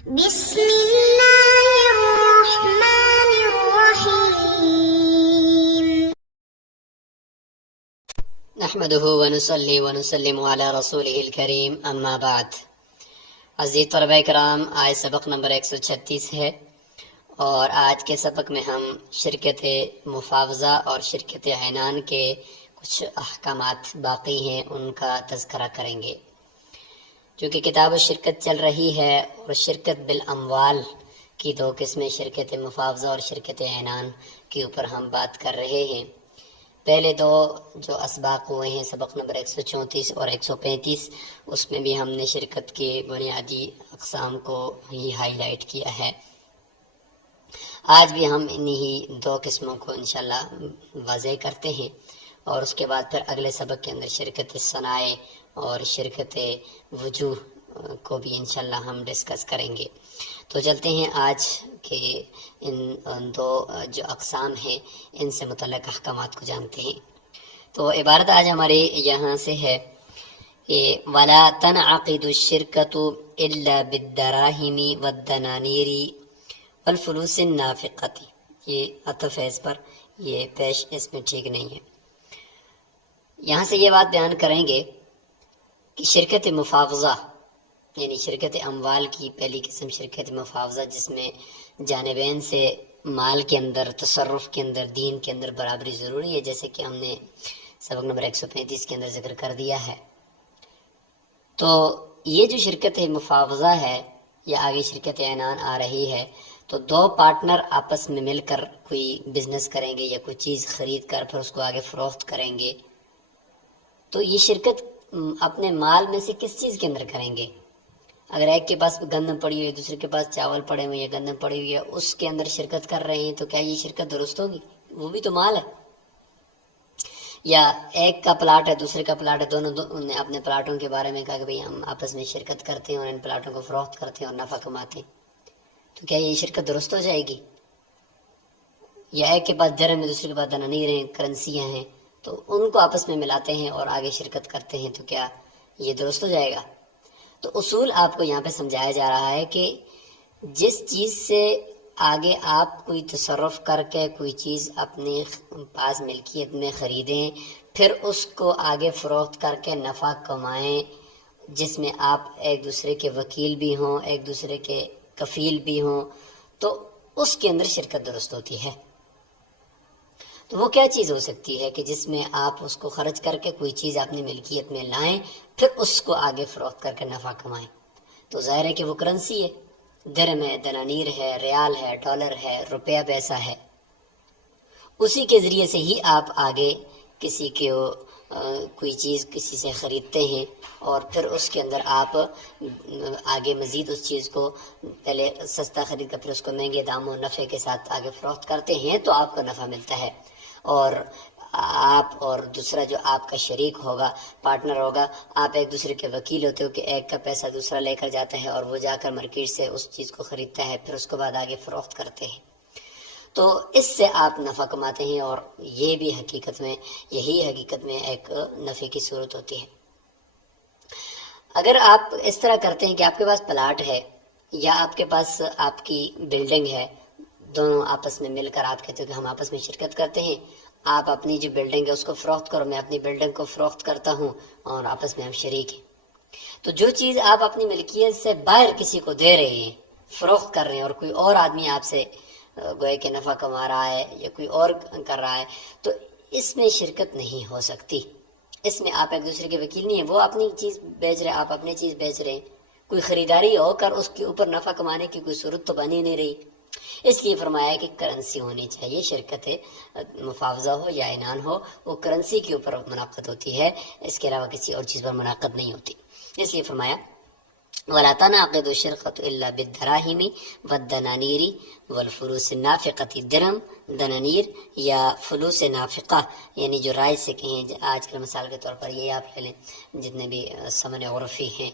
بسم الله الرحمن الرحيم. نحمده ونصلي ونسلم على رسوله الكريم اما بعد. عزیز طلبہ کرام، آج سبق نمبر 136 ہے اور آج کے سبق میں ہم شرکت مفاوضہ اور شرکت عنان کے کچھ احکامات باقی ہیں، ان کا تذکرہ کریں گے. چونکہ کتاب شرکت چل رہی ہے اور شرکت بالاموال کی دو قسمیں، شرکت مفاوضہ اور شرکت عنان کے اوپر ہم بات کر رہے ہیں. پہلے دو جو اسباق ہوئے ہیں، سبق نمبر 134 اور 135، اس میں بھی ہم نے شرکت کے بنیادی اقسام کو ہی ہائی لائٹ کیا ہے. آج بھی ہم انہی دو قسموں کو انشاءاللہ واضح کرتے ہیں اور اس کے بعد پھر اگلے سبق کے اندر شرکت صنائع اور شرکت وجوہ کو بھی انشاءاللہ ہم ڈسکس کریں گے. تو چلتے ہیں آج کے ان دو جو اقسام ہیں ان سے متعلق احکامات کو جانتے ہیں. تو عبارت آج ہمارے یہاں سے ہے وَلَا تَنْعَقِدُ الشِّرْكَةُ إِلَّا بِالدَّرَاهِمِ وَالدَّنَانِيرِ وَالْفُلُوسِ النَّافِقَةِ. یہ عطف ہے اس پر، یہ پیش اس میں ٹھیک نہیں ہے. یہاں سے یہ بات بیان کریں گے کہ شرکت مفاوضہ یعنی شرکت اموال کی پہلی قسم شرکت مفاوضہ، جس میں جانبین سے مال کے اندر، تصرف کے اندر، دین کے اندر برابری ضروری ہے، جیسے کہ ہم نے سبق نمبر 135 کے اندر ذکر کر دیا ہے. تو یہ جو شرکت مفاوضہ ہے یا آگے شرکت عنان آ رہی ہے، تو دو پارٹنر آپس میں مل کر کوئی بزنس کریں گے یا کوئی چیز خرید کر پھر اس کو آگے فروخت کریں گے. تو یہ شرکت اپنے مال میں سے کس چیز کے اندر کریں گے؟ اگر ایک کے پاس گندم پڑی ہوئی ہے، دوسرے کے پاس چاول پڑے ہوئے یا گندم پڑی ہوئی ہے، اس کے اندر شرکت کر رہے ہیں، تو کیا یہ شرکت درست ہوگی؟ وہ بھی تو مال ہے. یا ایک کا پلاٹ ہے، دوسرے کا پلاٹ ہے، دونوں نے اپنے پلاٹوں کے بارے میں کہا کہ بھئی ہم آپس میں شرکت کرتے ہیں اور ان پلاٹوں کو فروخت کرتے ہیں اور نفع کماتے ہیں، تو کیا یہ شرکت درست ہو جائے گی؟ یا ایک کے پاس درہم ہے، دوسرے کے پاس دنانیر ہیں، کرنسیاں ہیں، تو ان کو آپس میں ملاتے ہیں اور آگے شرکت کرتے ہیں، تو کیا یہ درست ہو جائے گا؟ تو اصول آپ کو یہاں پہ سمجھایا جا رہا ہے کہ جس چیز سے آگے آپ کوئی تصرف کر کے کوئی چیز اپنے پاس ملکیت میں خریدیں، پھر اس کو آگے فروخت کر کے نفع کمائیں، جس میں آپ ایک دوسرے کے وکیل بھی ہوں، ایک دوسرے کے کفیل بھی ہوں، تو اس کے اندر شرکت درست ہوتی ہے. تو وہ کیا چیز ہو سکتی ہے کہ جس میں آپ اس کو خرچ کر کے کوئی چیز اپنی ملکیت میں لائیں، پھر اس کو آگے فروخت کر کے نفع کمائیں؟ تو ظاہر ہے کہ وہ کرنسی ہے، درہم ہے، دنانیر ہے، ریال ہے، ڈالر ہے، روپیہ پیسہ ہے. اسی کے ذریعے سے ہی آپ آگے کسی کے کوئی چیز کسی سے خریدتے ہیں اور پھر اس کے اندر آپ آگے مزید اس چیز کو پہلے سستا خرید کر پھر اس کو مہنگے دام و نفع کے ساتھ آگے فروخت کرتے ہیں، تو آپ کو نفع ملتا ہے. اور آپ اور دوسرا جو آپ کا شریک ہوگا، پارٹنر ہوگا، آپ ایک دوسرے کے وکیل ہوتے ہو کہ ایک کا پیسہ دوسرا لے کر جاتا ہے اور وہ جا کر مارکیٹ سے اس چیز کو خریدتا ہے، پھر اس کے بعد آگے فروخت کرتے ہیں. تو اس سے آپ نفع کماتے ہیں اور یہ بھی یہی حقیقت میں ایک نفع کی صورت ہوتی ہے. اگر آپ اس طرح کرتے ہیں کہ آپ کے پاس پلاٹ ہے یا آپ کے پاس آپ کی بلڈنگ ہے، دونوں آپس میں مل کر آپ کہتے ہو کہ ہم آپس میں شرکت کرتے ہیں، آپ اپنی جو بلڈنگ ہے اس کو فروخت کرو، میں اپنی بلڈنگ کو فروخت کرتا ہوں اور آپس میں ہم شریک ہیں. تو جو چیز آپ اپنی ملکیت سے باہر کسی کو دے رہے ہیں، فروخت کر رہے ہیں، اور کوئی اور آدمی آپ سے گوئے کہ نفع کما رہا ہے یا کوئی اور کر رہا ہے، تو اس میں شرکت نہیں ہو سکتی. اس میں آپ ایک دوسرے کے وکیل نہیں ہیں، وہ اپنی چیز بیچ رہے ہیں، آپ اپنی چیز بیچ رہے ہیں، کوئی خریداری ہو کر اس کے اوپر نفع کمانے کی کوئی صورت تو بنی نہیں رہی. اس لیے فرمایا کہ کرنسی ہونی چاہیے. شرکت مفاوضہ ہو یا عنان ہو، وہ کرنسی کے اوپر منعقد ہوتی ہے، اس کے علاوہ کسی اور چیز پر منعقد نہیں ہوتی. اس لیے فرمایا وَلَا تَنْعَقِدُ الشِّرْكَةُ إِلَّا بِالدَّرَاهِمِ وَالدَّنَانِيرِ وَالْفُلُوسِ النَّافِقَةِ. درہم، دنانیر یا فلوس نافقہ، یعنی جو رائج سے کہیں، آج کل مثال کے طور پر یہ آپ لے لیں، جتنے بھی ثمن عرفی ہیں،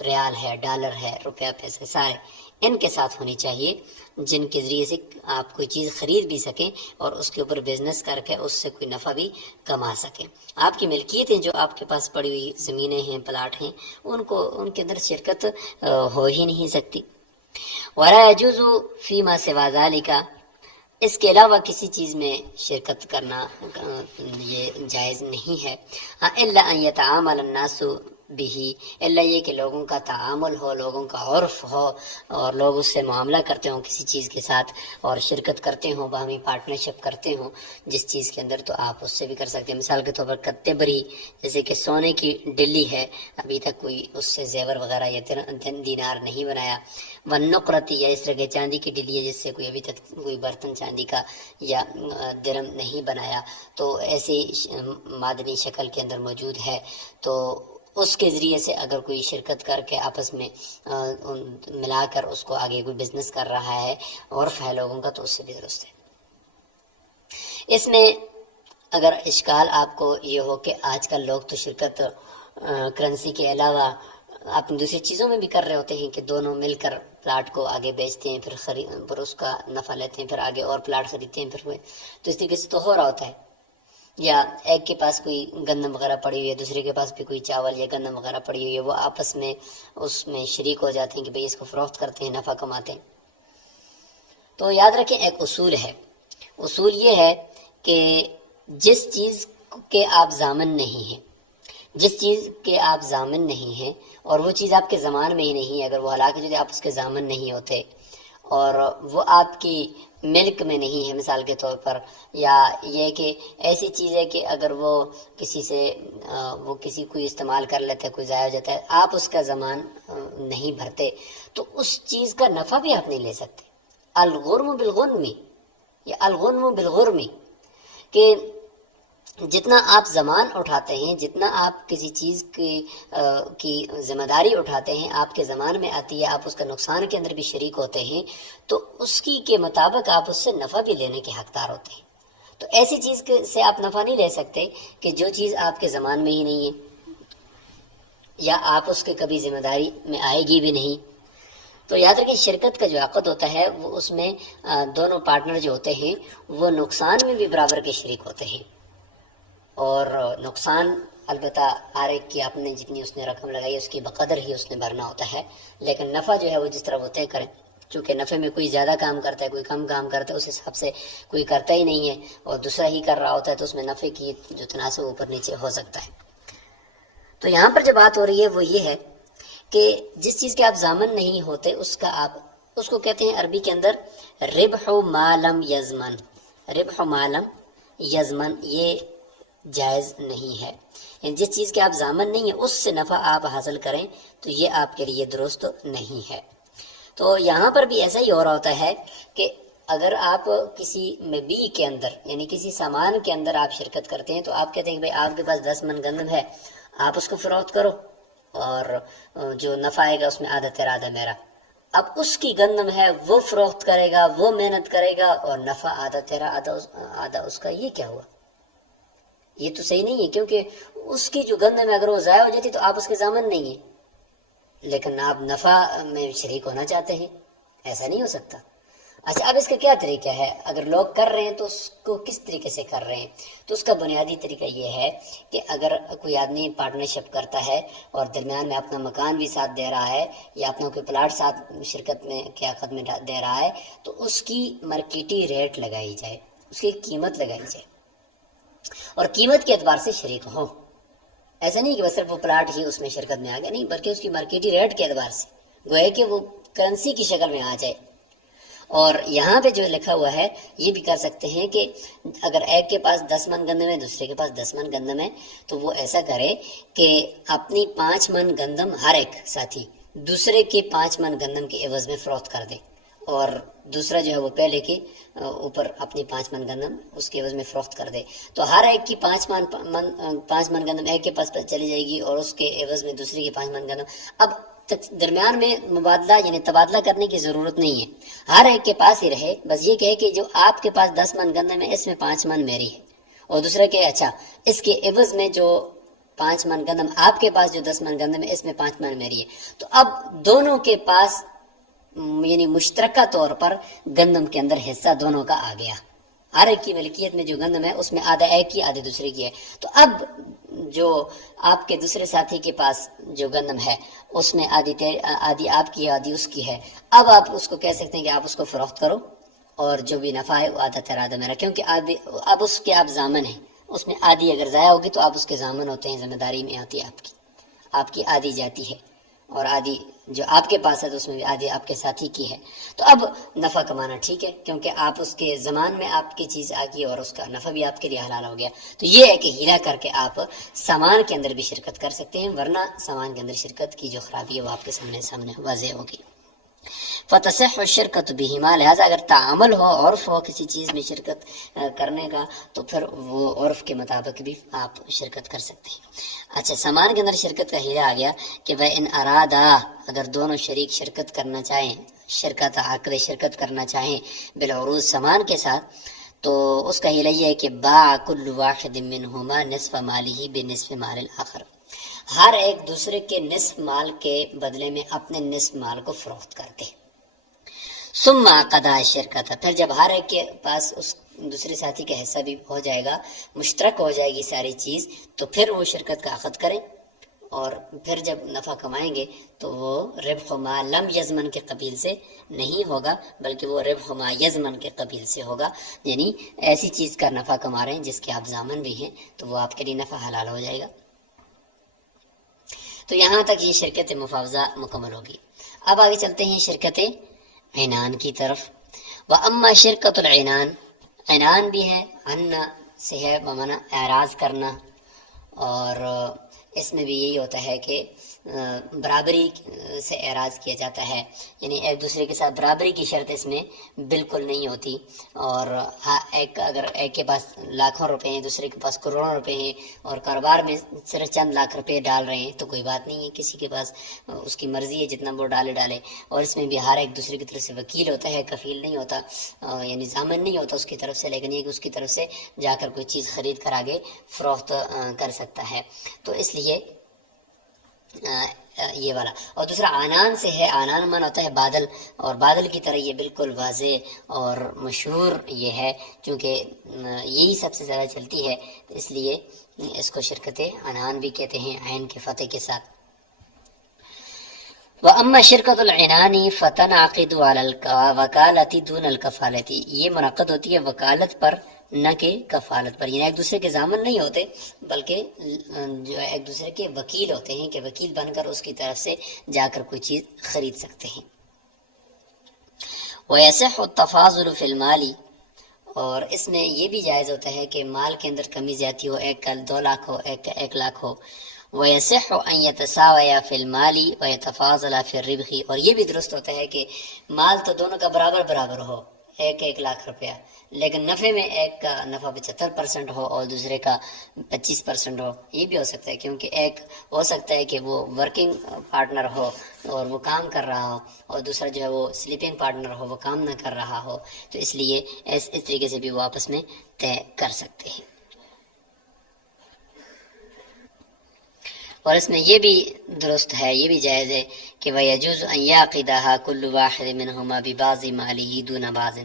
ریال ہے، ڈالر ہے، روپیہ پیسے سارے ان کے ساتھ ہونی چاہیے، جن کے ذریعے سے آپ کوئی چیز خرید بھی سکیں اور اس کے اوپر بزنس کر کے اس سے کوئی نفع بھی کما سکیں۔ آپ کی ملکیتیں جو آپ کے پاس پڑی ہوئی زمینیں ہیں، پلاٹ ہیں، ان کے اندر شرکت ہو ہی نہیں سکتی۔ وَلَا يَجُوزُ فِي مَا سِوَى ذَلِكَ، اس کے علاوہ کسی چیز میں شرکت کرنا یہ جائز نہیں ہے۔ الا ان يتعامل الناس به، الا یہ کہ لوگوں کا تعامل ہو، لوگوں کا عرف ہو اور لوگ اس سے معاملہ کرتے ہوں کسی چیز کے ساتھ اور شرکت کرتے ہوں، باہمی پارٹنرشپ کرتے ہوں جس چیز کے اندر، تو آپ اس سے بھی کر سکتے ہیں۔ مثال کے طور پر کتے بری، جیسے کہ سونے کی ڈلی ہے، ابھی تک کوئی اس سے زیور وغیرہ یا دینار نہیں بنایا، والنقرتی، یا اس طرح کے چاندی کی ڈلی ہے جس سے کوئی ابھی تک کوئی برتن چاندی کا یا درم نہیں بنایا، تو ایسی معدنی شکل کے اندر موجود ہے، تو اس کے ذریعے سے اگر کوئی شرکت کر کے آپس میں ملا کر اس کو آگے کوئی بزنس کر رہا ہے، عرف ہے لوگوں کا، تو اس سے بھی درست ہے۔ اس میں اگر اشکال آپ کو یہ ہو کہ آج کل لوگ تو شرکت کرنسی کے علاوہ اپنی دوسری چیزوں میں بھی کر رہے ہوتے ہیں کہ دونوں مل کر پلاٹ کو آگے بیچتے ہیں، پھر اس کا نفع لیتے ہیں، پھر آگے اور پلاٹ خریدتے ہیں، پھر تو اس طریقے سے تو ہو رہا ہوتا ہے۔ یا ایک کے پاس کوئی گندم وغیرہ پڑی ہوئی ہے، دوسرے کے پاس بھی کوئی چاول یا گندم وغیرہ پڑی ہوئی ہے، وہ آپس میں اس میں شریک ہو جاتے ہیں کہ بھئی اس کو فروخت کرتے ہیں، نفع کماتے ہیں۔ تو یاد رکھیں ایک اصول ہے، اصول یہ ہے کہ جس چیز کے آپ ضامن نہیں ہیں، جس چیز کے آپ ضامن نہیں ہیں اور وہ چیز آپ کے ضمان میں ہی نہیں ہے، اگر وہ ہلاک جو آپ اس کے ضامن نہیں ہوتے اور وہ آپ کی ملک میں نہیں ہے مثال کے طور پر، یا یہ کہ ایسی چیز ہے کہ اگر وہ کسی سے وہ کسی کوئی استعمال کر لیتا ہے، کوئی ضائع ہو جاتا ہے، آپ اس کا ضمان نہیں بھرتے، تو اس چیز کا نفع بھی آپ نہیں لے سکتے۔ الغرم بالغنمی یا الغنم بالغرمی، کہ جتنا آپ ضمان اٹھاتے ہیں، جتنا آپ کسی چیز کی ذمہ داری اٹھاتے ہیں، آپ کے ضمان میں آتی ہے، آپ اس کا نقصان کے اندر بھی شریک ہوتے ہیں، تو اس کی کے مطابق آپ اس سے نفع بھی لینے کے حقدار ہوتے ہیں۔ تو ایسی چیز سے آپ نفع نہیں لے سکتے کہ جو چیز آپ کے ضمان میں ہی نہیں ہے، یا آپ اس کے کبھی ذمہ داری میں آئے گی بھی نہیں۔ تو یاد رکھیں شرکت کا جو عقد ہوتا ہے وہ اس میں دونوں پارٹنر جو ہوتے ہیں وہ نقصان میں بھی برابر کے شریک ہوتے ہیں، اور نقصان البتہ ہر ایک کی آپ نے جتنی اس نے رقم لگائی اس کی بقدر ہی اس نے بھرنا ہوتا ہے، لیکن نفع جو ہے وہ جس طرح وہ طے کریں، چونکہ نفع میں کوئی زیادہ کام کرتا ہے، کوئی کم کام کرتا ہے، اس حساب سے کوئی کرتا ہی نہیں ہے اور دوسرا ہی کر رہا ہوتا ہے، تو اس میں نفع کی جو تناسب اوپر نیچے ہو سکتا ہے۔ تو یہاں پر جو بات ہو رہی ہے وہ یہ ہے کہ جس چیز کے آپ ضامن نہیں ہوتے اس کو کہتے ہیں عربی کے اندر ربح ما لم یضمن، ربح ما لم یضمن، یہ جائز نہیں ہے، یعنی جس چیز کے آپ ضامن نہیں ہیں اس سے نفع آپ حاصل کریں تو یہ آپ کے لیے درست نہیں ہے۔ تو یہاں پر بھی ایسا ہی ہو رہا ہوتا ہے کہ اگر آپ کسی مبیع کے اندر یعنی کسی سامان کے اندر آپ شرکت کرتے ہیں، تو آپ کہتے ہیں کہ بھائی آپ کے پاس 10 من گندم ہے، آپ اس کو فروخت کرو اور جو نفع آئے گا اس میں آدھا تیرا آدھا میرا۔ اب اس کی گندم ہے، وہ فروخت کرے گا، وہ محنت کرے گا اور نفع آدھا تیرا آدھا اس کا، یہ کیا ہوا؟ یہ تو صحیح نہیں ہے، کیونکہ اس کی جو گندم ہے اگر وہ ضائع ہو جاتی تو آپ اس کے ضامن نہیں ہیں، لیکن آپ نفع میں شریک ہونا چاہتے ہیں، ایسا نہیں ہو سکتا۔ اچھا اب اس کا کیا طریقہ ہے؟ اگر لوگ کر رہے ہیں تو اس کو کس طریقے سے کر رہے ہیں؟ تو اس کا بنیادی طریقہ یہ ہے کہ اگر کوئی آدمی پارٹنرشپ کرتا ہے اور درمیان میں اپنا مکان بھی ساتھ دے رہا ہے یا اپنا کوئی پلاٹ ساتھ شرکت میں کے عقد میں دے رہا ہے، تو اس کی مارکیٹی ریٹ لگائی جائے، اس کی قیمت لگائی جائے اور قیمت کے اعتبار سے شریک ہوں۔ ایسا نہیں کہ بس صرف وہ پلاٹ ہی اس میں شرکت میں آ گیا، نہیں، بلکہ اس کی مارکیٹی ریٹ کے اعتبار سے گویا کہ وہ کرنسی کی شکل میں آ جائے۔ اور یہاں پہ جو لکھا ہوا ہے یہ بھی کر سکتے ہیں کہ اگر ایک کے پاس 10 من گندم ہے، دوسرے کے پاس 10 من گندم ہے، تو وہ ایسا کرے کہ اپنی 5 من گندم ہر ایک ساتھی دوسرے کے 5 من گندم کے عوض میں فروخت کر دے، اور دوسرا جو ہے وہ پہلے کے اوپر اپنی 5 من گندم اس کے عوض میں فروخت کر دے، تو ہر ایک کی 5 من گندم ایک کے پاس چلی جائے گی اور اس کے عوض میں دوسرے کی 5 من گندم۔ اب درمیان میں مبادلہ یعنی تبادلہ کرنے کی ضرورت نہیں ہے، ہر ایک کے پاس ہی رہے، بس یہ کہے کہ جو آپ کے پاس 10 من گندم ہے اس میں 5 من میری ہے، اور دوسرا کہ اچھا اس کے عوض میں جو 5 من گندم آپ کے پاس جو 10 من گندم ہے، اس میں 5 من میری ہے، تو اب دونوں کے پاس یعنی مشترکہ طور پر گندم کے اندر حصہ دونوں کا آ گیا۔ ہر ایک کی ملکیت میں جو گندم ہے اس میں آدھا ایک کی آدھے دوسرے کی ہے، تو اب جو آپ کے دوسرے ساتھی کے پاس جو گندم ہے اس میں آدھی آپ کی آدھی اس کی ہے، اب آپ اس کو کہہ سکتے ہیں کہ آپ اس کو فروخت کرو اور جو بھی نفع ہے وہ آدھا تیرا آدھا میرا، کیونکہ اب اس کے آپ ضامن ہیں، اس میں آدھی اگر ضائع ہوگی تو آپ اس کے ضامن ہوتے ہیں، ذمہ داری میں آتی ہے آپ کی آدھی جاتی ہے، اور آدھی جو آپ کے پاس ہے تو اس میں بھی آدھی آپ کے ساتھی کی ہے۔ تو اب نفع کمانا ٹھیک ہے، کیونکہ آپ اس کے زمان میں آپ کی چیز آ گئی اور اس کا نفع بھی آپ کے لیے حلال ہو گیا۔ تو یہ ہے کہ ہیلا کر کے آپ سامان کے اندر بھی شرکت کر سکتے ہیں، ورنہ سامان کے اندر شرکت کی جو خرابی ہے وہ آپ کے سامنے واضح ہوگی۔ فتصح الشرکت بہما، لہٰذا اگر تعامل ہو، عرف ہو کسی چیز میں شرکت کرنے کا، تو پھر وہ عرف کے مطابق بھی آپ شرکت کر سکتے ہیں۔ اچھا، سامان کے اندر شرکت کا ہیرا آ گیا کہ وہ ان ارادہ، اگر دونوں شریک شرکت کرنا چاہیں، عقد شرکت کرنا چاہیں بالعروض سامان کے ساتھ، تو اس کا ہیلا یہ ہے کہ باع کل واحد منہما نصف مالہ بنصف مال الاخر، ہر ایک دوسرے کے نصف مال کے بدلے میں اپنے نصف مال کو فروخت کرتے۔ ثم قضا شرکت، پھر جب ہر ایک کے پاس اس دوسرے ساتھی کا حصہ بھی ہو جائے گا، مشترک ہو جائے گی ساری چیز، تو پھر وہ شرکت کا عقد کریں، اور پھر جب نفع کمائیں گے تو وہ ربح ما لم یضمن کے قبیل سے نہیں ہوگا، بلکہ وہ ربح ما یضمن کے قبیل سے ہوگا، یعنی ایسی چیز کا نفع کما رہے ہیں جس کے آپ ضامن بھی ہیں، تو وہ آپ کے لیے نفع حلال ہو جائے گا۔ تو یہاں تک یہ شرکت مفاوضہ مکمل ہوگی۔ اب آگے چلتے ہیں شرکت عنان کی طرف۔ وَأَمَّا شرکت العنان، عنان بھی ہے، عنا سے ہے بمعنی اعراض کرنا، اور اس میں بھی یہی ہوتا ہے کہ برابری سے اعراض کیا جاتا ہے، یعنی ایک دوسرے کے ساتھ برابری کی شرط اس میں بالکل نہیں ہوتی، اور اگر ایک کے پاس لاکھوں روپے ہیں، دوسرے کے پاس کروڑوں روپے ہیں، اور کاروبار میں صرف چند لاکھ روپے ڈال رہے ہیں تو کوئی بات نہیں ہے، کسی کے پاس اس کی مرضی ہے جتنا وہ ڈالے، اور اس میں بھی ہر ایک دوسرے کی طرف سے وکیل ہوتا ہے، کفیل نہیں ہوتا، یعنی ضامن نہیں ہوتا اس کی طرف سے، لیکن یہ کہ اس کی طرف سے جا کر کوئی چیز خرید کر آگے فروخت کر سکتا ہے۔ تو اس لیے یہ والا، اور دوسرا عنان سے ہے، عنان من ہوتا ہے بادل، اور بادل کی طرح یہ بالکل واضح اور مشہور یہ ہے، چونکہ یہی سب سے زیادہ چلتی ہے، اس لیے اس کو شرکت عنان بھی کہتے ہیں، عین کے فتح کے ساتھ۔ وَأَمَّا شِرْكَةُ الْعِنَانِ فَتَنْعَقِدُ عَلَى الْوَكَالَةِ دُونَ الْكَفَالَةِ، یہ منعقد ہوتی ہے وکالت پر نہ کہ کفالت پر، یعنی ایک دوسرے کے ضامن نہیں ہوتے بلکہ جو ایک دوسرے کے وکیل ہوتے ہیں کہ وکیل بن کر اس کی طرف سے جا کر کوئی چیز خرید سکتے ہیں۔ وَيَصِحُّ التَّفَاضُلُ فِي الْمَالِ، اور اس میں یہ بھی جائز ہوتا ہے کہ مال کے اندر کمی زیادتی ہو، ایک کا 2 لاکھ ہو، ایک کا 1 لاکھ ہو۔ وَيَصِحُّ أَن يَتَسَاوَيَا فِي الْمَالِ وَيَتَفَاضَلَا فِي الرِّبْحِ، اور یہ بھی درست ہوتا ہے کہ مال تو دونوں کا برابر ہو، 1 لاکھ روپیہ، لیکن نفع میں ایک کا نفع 75% ہو اور دوسرے کا 25% ہو، یہ بھی ہو سکتا ہے، کیونکہ ایک ہو سکتا ہے کہ وہ ورکنگ پارٹنر ہو اور وہ کام کر رہا ہو، اور دوسرا جو ہے وہ سلیپنگ پارٹنر ہو، وہ کام نہ کر رہا ہو، تو اس لیے اس طریقے سے بھی وہ آپس میں طے کر سکتے ہیں۔ اور اس میں یہ بھی درست ہے، یہ بھی جائز ہے کہ وَيَجُوزُ أَن يَعْقِدَهَا كُلُّ وَاحِدٍ مِّنْهُمَا بِبَعْضِ مَالِهِ دُونَ بَعْضٍ،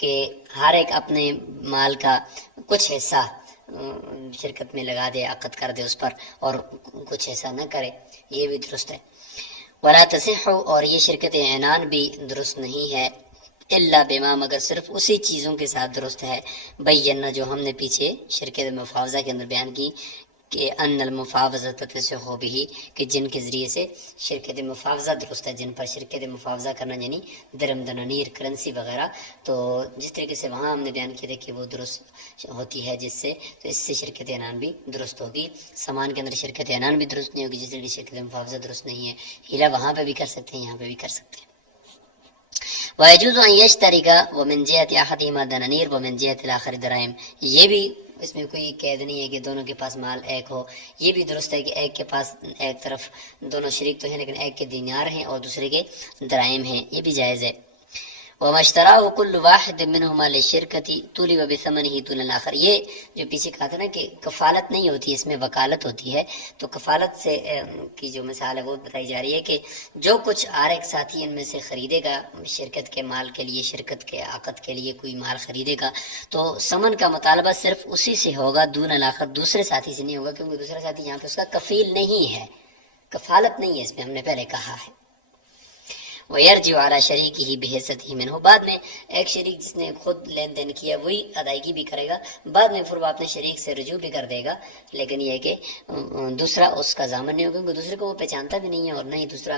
کہ ہر ایک اپنے مال کا کچھ حصہ شرکت میں لگا دے، عقد کر دے اس پر، اور کچھ حصہ نہ کرے، یہ بھی درست ہے۔ وَلَا تَصِحُّ، اور یہ شرکت عنان بھی درست نہیں ہے، الا بما، مگر صرف اسی چیزوں کے ساتھ درست ہے، بینا جو ہم نے پیچھے شرکت مفاوضہ کے اندر بیان کی، کہ ان المفاوضہ تصح به، کہ جن کے ذریعے سے شرکت مفاوضہ درست ہے، جن پر شرکت مفاوضہ کرنا، یعنی درم دنانیر، کرنسی وغیرہ، تو جس طریقے سے وہاں ہم نے بیان کیا تھا کہ وہ درست ہوتی ہے جس سے، تو اس سے شرکت عنان بھی درست ہوگی۔ سامان کے اندر شرکت عنان بھی درست نہیں ہوگی جس طریقے سے شرکت مفاوضہ درست نہیں ہے، ہیلا وہاں پہ بھی کر سکتے ہیں، یہاں پہ بھی کر سکتے ہیں۔ وَيَجُوزُ أَن يَشْتَرِكَ وَمِنْ جِهَةِ أَحَدِهِمَا دَنَانِيرَ وَمِنْ جِهَةِ الْآخَرِ دَرَاهِمْ، یہ بھی اس میں کوئی قید نہیں ہے کہ دونوں کے پاس مال ایک ہو، یہ بھی درست ہے کہ ایک کے پاس ایک طرف دونوں شریک تو ہیں لیکن ایک کے دینار ہیں اور دوسرے کے درائم ہیں، یہ بھی جائز ہے۔ وَمَشْتَرَاهُ كُلُّ وَاحِدٍ مِّنْهُمَا لِلشِّرْكَةِ طُولِبَ بِثَمَنِهِ دُونَ الْآخَرِ۔ یہ جو پیچھے کہا تھا نا کہ کفالت نہیں ہوتی، اس میں وکالت ہوتی ہے، تو کفالت سے کی جو مثال ہے وہ بتائی جا رہی ہے کہ جو کچھ ہر ایک ساتھی ان میں سے خریدے گا شرکت کے مال کے لیے، شرکت کے عقد کے لیے کوئی مال خریدے گا، تو ثمن کا مطالبہ صرف اسی سے ہوگا، دون الآخر دوسرے ساتھی سے نہیں ہوگا، کیونکہ دوسرا ساتھی یہاں پہ اس کا کفیل نہیں ہے، کفالت نہیں ہے اس میں، ہم نے پہلے کہا ہے۔ وَيَرْجِعُ عَلَى شَرِيكِهِ بِحِصَّتِهِ مِنْهُ، بعد میں ایک شریک جس نے خود لین دین کیا وہی ادائیگی بھی کرے گا، بعد میں پھر وہ اپنے شریک سے رجوع بھی کر دے گا، لیکن یہ ہے کہ دوسرا اس کا ضامن نہیں ہوگا، کیونکہ دوسرے کو وہ پہچانتا بھی نہیں ہے، اور نہ ہی دوسرا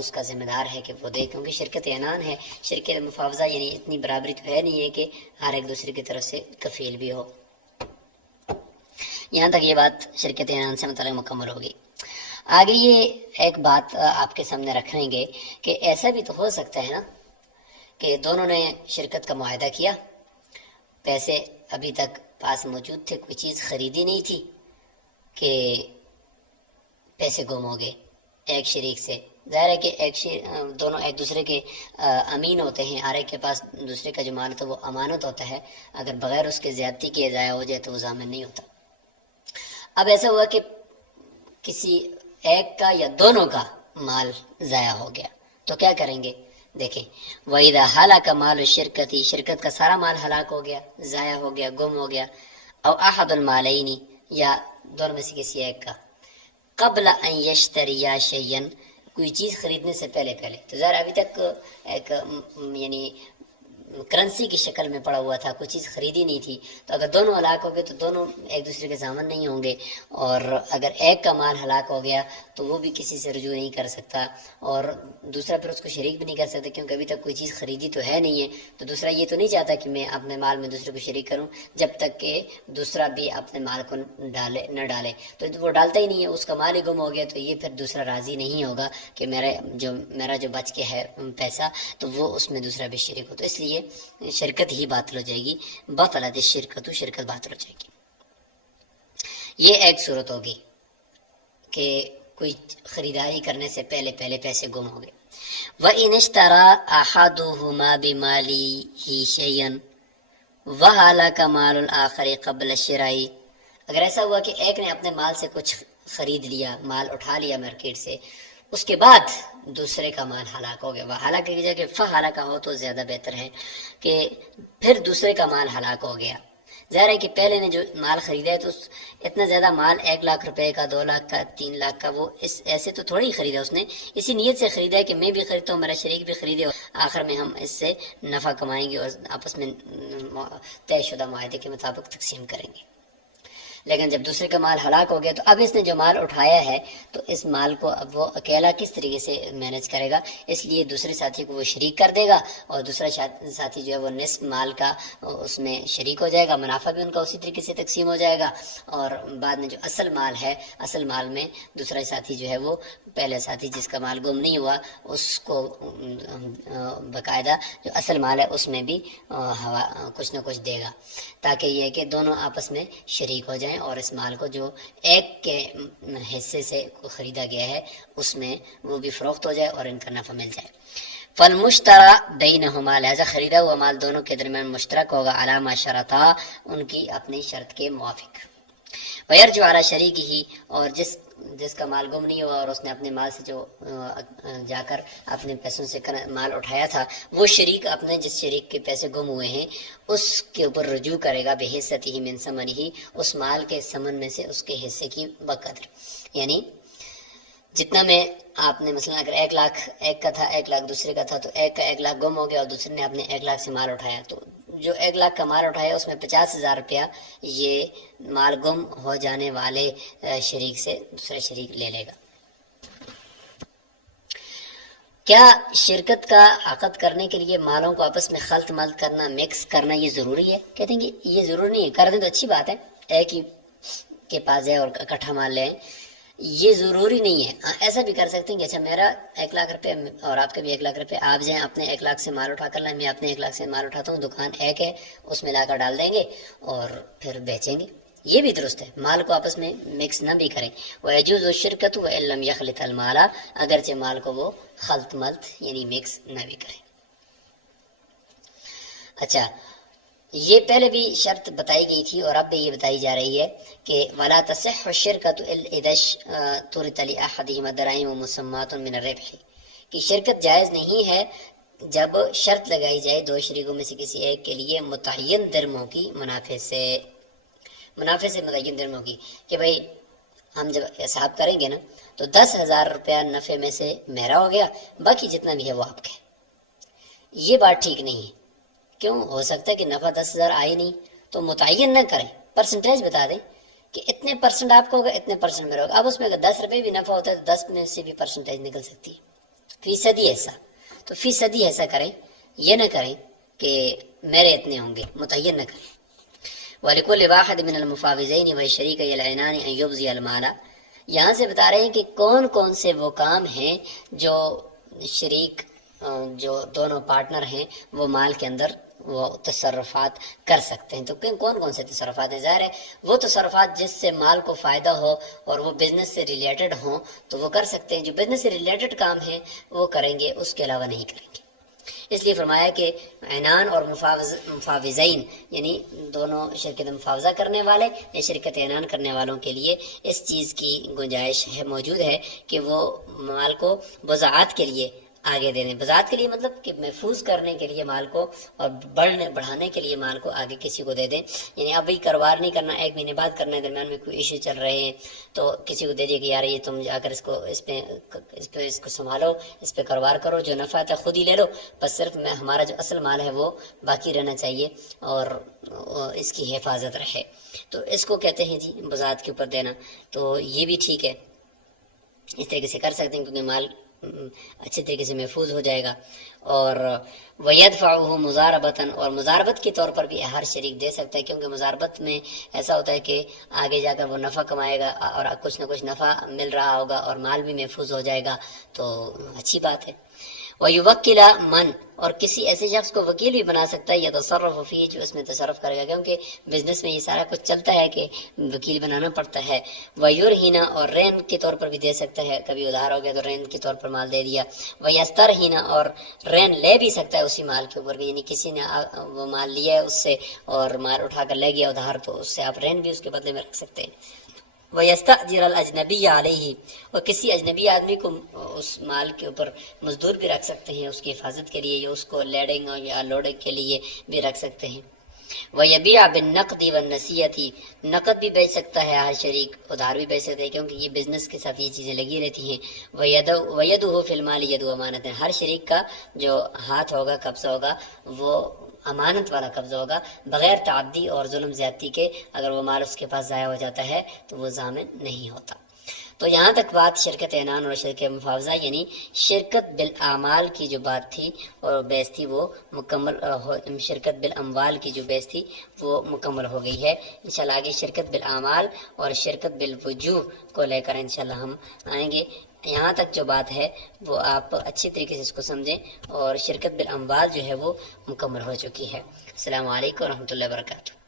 اس کا ذمہ دار ہے کہ وہ دے، کیونکہ شرکت عنان ہے، شرکت مفاوضہ، یعنی اتنی برابری تو ہے نہیں ہے کہ ہر ایک دوسرے کی طرف سے کفیل بھی ہو۔ یہاں تک یہ بات شرکت عنان سے متعلق مکمل ہوگی۔ آگے یہ ایک بات آپ کے سامنے رکھیں گے کہ ایسا بھی تو ہو سکتا ہے نا کہ دونوں نے شرکت کا معاہدہ کیا، پیسے ابھی تک پاس موجود تھے، کوئی چیز خریدی نہیں تھی کہ پیسے گم ہو گئے ایک شریک سے۔ ظاہر ہے کہ دونوں ایک دوسرے کے امین ہوتے ہیں، ہر ایک کے پاس دوسرے کا جو مال ہوتا ہے وہ امانت ہوتا ہے، اگر بغیر اس کے زیادتی کیے ضائع ہو جائے تو وہ ضامن نہیں ہوتا۔ اب ایسا ہوا کہ کسی ایک کا یا دونوں کا مال ضائع ہو گیا، تو کیا کریں گے؟ دیکھیں، وَإِذَا هَلَكَ مَالُ الشِّرْكَةِ، شرکت کا سارا مال ہلاک ہو گیا، ضائع ہو گیا، گم ہو گیا، او احد المالین، یا دونوں میں سے کسی ایک کا، قبل ان یشتریا شیئا، کوئی چیز خریدنے سے پہلے تو ظاہر ابھی تک ایک یعنی کرنسی کی شکل میں پڑا ہوا تھا، کوئی چیز خریدی نہیں تھی، تو اگر دونوں ہلاک ہو گئے تو دونوں ایک دوسرے کے ضامن نہیں ہوں گے، اور اگر ایک کا مال ہلاک ہو گیا تو وہ بھی کسی سے رجوع نہیں کر سکتا، اور دوسرا پھر اس کو شریک بھی نہیں کر سکتا، کیونکہ ابھی تک کوئی چیز خریدی تو ہے نہیں ہے، تو دوسرا یہ تو نہیں چاہتا کہ میں اپنے مال میں دوسرے کو شریک کروں جب تک کہ دوسرا بھی اپنے مال کو نہ ڈالے، تو وہ ڈالتا ہی نہیں ہے، اس کا مال ہی گم ہو گیا، تو یہ پھر دوسرا راضی نہیں ہوگا کہ میرا جو بچ کے ہے پیسہ تو وہ اس میں دوسرا بھی شریک ہو، تو اس لیے شرکت ہی باطل ہو جائے گی، بطلت الشرکت، شرکت باطل ہو جائے گی۔ یہ ایک صورت ہوگی کہ کوئی خریداری کرنے سے پہلے پیسے گم ہو گئے۔ وَإِنِ اشْتَرَى أَحَدُهُمَا بِمَالِهِ شَيْئًا وَهَلَكَ مَالُ الْآخَرِ قَبْلَ الشِّرَاءِ، اگر ایسا ہوا کہ ایک نے اپنے مال سے کچھ خرید لیا، مال اٹھا لیا مارکیٹ سے، اس کے بعد دوسرے کا مال ہلاک ہو گیا، وہ ہلاک کی جگہ فہلاک ہو تو زیادہ بہتر ہے کہ پھر دوسرے کا مال ہلاک ہو گیا۔ ظاہر ہے کہ پہلے نے جو مال خریدا ہے تو اتنا زیادہ مال 1,00,000 روپے کا، 2,00,000 کا، 3,00,000 کا، وہ ایسے تو تھوڑی ہی خریدا، اس نے اسی نیت سے خریدا ہے کہ میں بھی خریدتا ہوں، میرا شریک بھی خریدے، اور آخر میں ہم اس سے نفع کمائیں گے اور آپس میں طے شدہ معاہدے کے مطابق تقسیم کریں گے۔ لیکن جب دوسرے کا مال ہلاک ہو گیا تو اب اس نے جو مال اٹھایا ہے تو اس مال کو اب وہ اکیلا کس طریقے سے مینج کرے گا، اس لیے دوسرے ساتھی کو وہ شریک کر دے گا، اور دوسرا ساتھی جو ہے وہ نصف مال کا اس میں شریک ہو جائے گا، منافع بھی ان کا اسی طریقے سے تقسیم ہو جائے گا، اور بعد میں جو اصل مال ہے، اصل مال میں دوسرا ساتھی جو ہے وہ پہلے ساتھی جس کا مال گم نہیں ہوا اس کو باقاعدہ جو اصل مال ہے اس میں بھی کچھ نہ کچھ دے گا، تاکہ یہ کہ دونوں آپس میں شریک ہو جائیں اور اس مال کو جو ایک کے حصے سے خریدا گیا ہے اس میں وہ بھی فروخت ہو جائے اور ان کا نفع مل جائے۔ فالمشترى بینہما، لہذا خریدا ہوا مال دونوں کے درمیان مشترک ہوگا، علی ما شرطا، ان کی اپنی شرط کے موافق۔ ویرجع علی شریکہ، اور جس کا مال گم نہیں ہوا اور اس نے اپنے مال سے جو جا کر اپنے پیسوں سے مال اٹھایا تھا، وہ شریک اپنے جس شریک کے پیسے گم ہوئے ہیں اس کے اوپر رجوع کرے گا، بحصتہ من ثمنہ، اس مال کے ثمن میں سے اس کے حصے کی بقدر، یعنی جتنا میں آپ نے مثلا اگر 1,00,000 ایک کا تھا، 1,00,000 دوسرے کا تھا، تو ایک کا 1,00,000 گم ہو گیا اور دوسرے نے اپنے 1,00,000 سے مال اٹھایا، تو جو 1,00,000 کا مال اٹھایا اس میں 50,000 روپیہ یہ مال گم ہو جانے والے شریک سے دوسرا شریک لے لے گا۔ کیا شرکت کا عقد کرنے کے لیے مالوں کو آپس میں خلط ملط کرنا، مکس کرنا یہ ضروری ہے؟ کہتے ہیں کہ یہ ضروری نہیں ہے، کر دیں تو اچھی بات ہے، ایک ہی کے پاس جائے اور اکٹھا مال لیں، یہ ضروری نہیں ہے۔ ایسا بھی کر سکتے ہیں کہ اچھا میرا 1,00,000 روپے اور آپ کا بھی 1,00,000 روپے، آپ جائیں اپنے 1,00,000 سے مال اٹھا کر لائیں، میں اپنے 1,00,000 سے مال اٹھاتا ہوں، دکان ایک ہے اس میں لا کر ڈال دیں گے اور پھر بیچیں گے، یہ بھی درست ہے، مال کو آپس میں مکس نہ بھی کریں۔ وَيَجُوزُ الشِّرْكَةُ وَإِن لَّمْ يَخْلِطْ الْمَالَ، اگرچہ مال کو وہ خلط ملط یعنی مکس نہ بھی کریں۔ اچھا، یہ پہلے بھی شرط بتائی گئی تھی اور اب بھی یہ بتائی جا رہی ہے کہ ولا تصح الشرکۃ اذا ترت لاحدهما دراهم مسمات من الربح، کہ شرکت جائز نہیں ہے جب شرط لگائی جائے دو شریکوں میں سے کسی ایک کے لیے متعین درموں کی منافع سے متعین درموں کی، کہ بھئی ہم جب حساب کریں گے نا تو 10,000 روپیہ نفع میں سے میرا ہو گیا، باقی جتنا بھی ہے وہ آپ کا ہے۔ یہ بات ٹھیک نہیں ہے، کیوں؟ ہو سکتا ہے کہ نفع 10,000 آئے نہیں، تو متعین نہ کریں، پرسنٹیج بتا دیں کہ اتنے پرسنٹ آپ کو ہوگا، اتنے پرسنٹ میرا ہوگا۔ اب اس میں اگر 10 روپے بھی نفع ہوتا ہے تو 10 میں سے بھی پرسنٹیج نکل سکتی ہے، فیصدی ایسا، تو فیصدی ایسا کریں، یہ نہ کریں کہ میرے اتنے ہوں گے، متعین نہ کریں۔ وَلِكُلِّ وَاحِدٍ مِّنَ الْمُفَاوِضَيْنِ وَالشَّرِيكَيْنِ الْعَيْنَانِ أَن يُبْذِيَ الْمَالَ، یہاں سے بتا رہے ہیں کہ کون کون سے وہ کام ہیں جو شریک جو دونوں پارٹنر ہیں وہ مال کے اندر وہ تصرفات کر سکتے ہیں۔ تو کون کون سے تصرفات ہیں؟ ظاہر ہے وہ تصرفات جس سے مال کو فائدہ ہو اور وہ بزنس سے ریلیٹڈ ہوں تو وہ کر سکتے ہیں، جو بزنس سے ریلیٹڈ کام ہیں وہ کریں گے، اس کے علاوہ نہیں کریں گے۔ اس لیے فرمایا کہ عنان اور مفاوضین یعنی دونوں شرکت مفاوضہ کرنے والے یا شرکت عنان کرنے والوں کے لیے اس چیز کی گنجائش ہے، موجود ہے کہ وہ مال کو وضاعت کے لیے آگے دے دیں۔ وضاحت کے لیے مطلب کہ محفوظ کرنے کے لیے مال کو اور بڑھانے کے لیے مال کو آگے کسی کو دے دیں، یعنی اب بھی کاروبار نہیں کرنا، 1 مہینے بعد کرنا ہے، درمیان میں کوئی ایشو چل رہے ہیں تو کسی کو دے دیے کہ یار یہ تم جا کر اس کو سنبھالو، اس پہ کاروبار کرو، جو نفع ہے خود ہی لے لو، بس صرف ہمارا جو اصل مال ہے وہ باقی رہنا چاہیے اور اس کی حفاظت رہے، تو اس کو کہتے ہیں جی وضاحت کے اوپر دینا۔ تو یہ بھی ٹھیک ہے، اس طریقے سے کر سکتے ہیں کیونکہ مال اچھے طریقے سے محفوظ ہو جائے گا۔ اور وَيَدْفَعُهُ مُزَارَبَةً، اور مزاربت کے طور پر بھی ہر شریک دے سکتا ہے، کیونکہ مزاربت میں ایسا ہوتا ہے کہ آگے جا کر وہ نفع کمائے گا اور کچھ نہ کچھ نفع مل رہا ہوگا اور مال بھی محفوظ ہو جائے گا، تو اچھی بات ہے۔ وَيُوَكِّلَ مَن، اور کسی ایسے شخص کو وکیل بھی بنا سکتا ہے، يَتَصَرَّفُ فِيهِ، جو اس میں تصرف کرے گا، کیونکہ بزنس میں یہ سارا کچھ چلتا ہے کہ وکیل بنانا پڑتا ہے۔ وَيُرْهِنَ، اور رین کے طور پر بھی دے سکتا ہے، کبھی ادھار ہو گیا تو رین کے طور پر مال دے دیا۔ وَيَسْتَرْهِنَ، اور رین لے بھی سکتا ہے اسی مال کے اوپر، یعنی کسی نے وہ مال لیا ہے اس سے اور مال اٹھا کر لے گیا ادھار، تو اس سے آپ رین بھی اس کے بدلے میں رکھ سکتے ہیں۔ وَيَسْتَأْجِرَ الْأَجْنَبِيَّ عَلَيْهِ، اور کسی اجنبی آدمی کو اس مال کے اوپر مزدور بھی رکھ سکتے ہیں اس کی حفاظت کے لیے، یا اس کو لیڈنگ یا لوڈنگ کے لیے بھی رکھ سکتے ہیں۔ وَيَبِيعَ بِالنَّقْدِ وَالنَّسِيَّةِ، نقد بھی بیچ سکتا ہے ہر شریک، ادھار بھی بیچ سکتا ہے، کیونکہ یہ بزنس کے ساتھ یہ چیزیں لگی رہتی ہیں۔ وَيَدُهُ فِي الْمَالِ يَدُ أَمَانَةٍ، ہر شریک کا جو ہاتھ ہوگا، قبضہ ہوگا، وہ امانت والا قبضہ ہوگا، بغیر تعدی اور ظلم زیادتی کے۔ اگر وہ مال اس کے پاس ضائع ہو جاتا ہے تو وہ ضامن نہیں ہوتا۔ تو یہاں تک بات شرکت عنان اور شرکت مفاوضہ یعنی شرکت بالاعمال کی جو بات تھی اور بیس تھی وہ مکمل، شرکت بالاموال کی جو بیس تھی وہ مکمل ہو گئی ہے۔ انشاءاللہ آگے شرکت بالاعمال اور شرکت بالوجوہ کو لے کر انشاءاللہ ہم آئیں گے۔ یہاں تک جو بات ہے وہ آپ اچھی طریقے سے اس کو سمجھیں، اور شرکت بالاموال جو ہے وہ مکمل ہو چکی ہے۔ السلام علیکم ورحمۃ اللہ وبرکاتہ۔